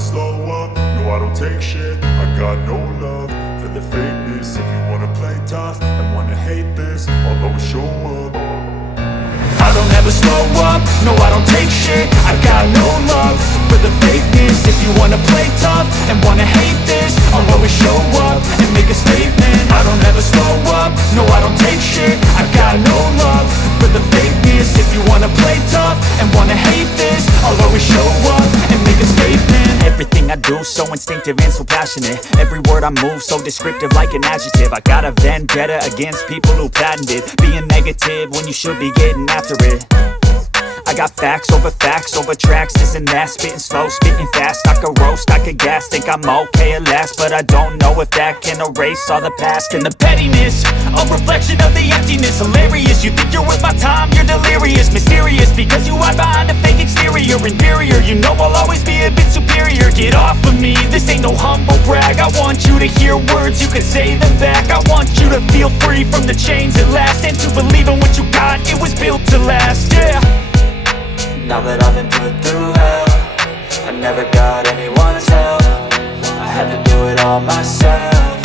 slow up, no I don't take shit. I got no love for the fakeness. If you wanna play tough and wanna hate this, I'll always show up. I don't ever slow up, no I don't take shit. I got no love for the fakeness. If you wanna play tough and wanna hate this, I'll always show up and make a statement. I don't ever slow up, no I don't take shit. I got no love for the fakeness. If you wanna play tough and wanna hate this, I'll always show up and make a statement. Everything I do so instinctive and so passionate. Every word I move so descriptive like an adjective. I got a vendetta against people who patented being negative when you should be getting after it. I got facts over tracks, this and that. Spitting slow, spitting fast, I could roast, I could gas. Think I'm okay at last, but I don't know if that can erase all the past. And the pettiness, a reflection of the emptiness. Hilarious, you think you're worth my time, you're delirious. Mysterious, because you hide behind a fake exterior. Inferior, you know I'll always be a bit superior. Get off of me, this ain't no humble brag. I want you to hear words, you can say them back. I want you to feel free from the chains at last, and to believe in what you got, it was built to last, yeah. Now that I've been put through hell, I never got anyone's help. I had to do it all myself.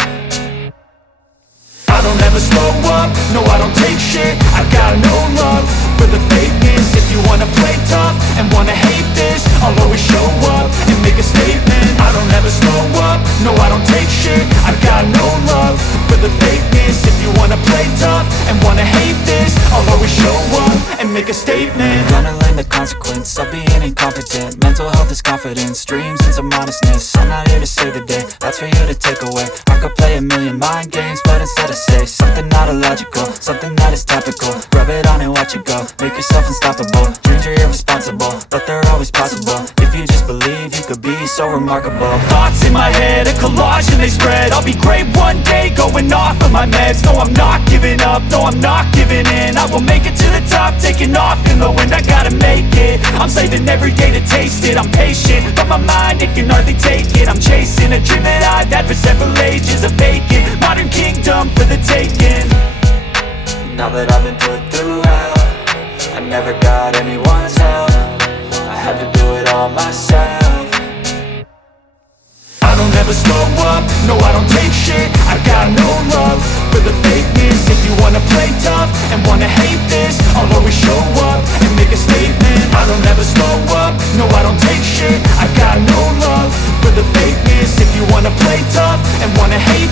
I don't ever slow up, no I don't take shit. I got no love for the fakeness. If you wanna play tough and wanna hate this, I'll always show up and make a statement. I don't ever slow up, no I don't take shit. I got no love for the fakeness. If you wanna play tough and wanna hate this, I'll always show up and make a statement. Gonna learn the consequence of being incompetent. Mental health is confidence, dreams and some honestness. I'm not here to save the day, that's for you to take away. I could play a million mind games, but instead I say something not illogical, something that is topical. Rub it on and watch it go, make yourself unstoppable. Dreams are irresponsible, but they're always possible. If you just believe, you could be so remarkable. Thoughts in my head, a collage and they spread. I'll be great one day, going off of my meds. No, I'm not giving up, no, I'm not giving in. I will make it to the top, taking off in the wind. I gotta make it, I'm saving every day to taste it. I'm patient, but my mind, it can hardly take it. I'm chasing a dream that I've had for several ages. A vacant, modern kingdom for the taking. Now that I've been put through hell, I never got anyone's help. I had to do it all myself. I don't ever slow up, no I don't take shit. I got no love for the fakeness. If you wanna play tough and wanna hate this, I'll always show up and make a statement. I don't ever slow up, no I don't take shit. I got no love for the fakeness. If you wanna play tough and wanna hate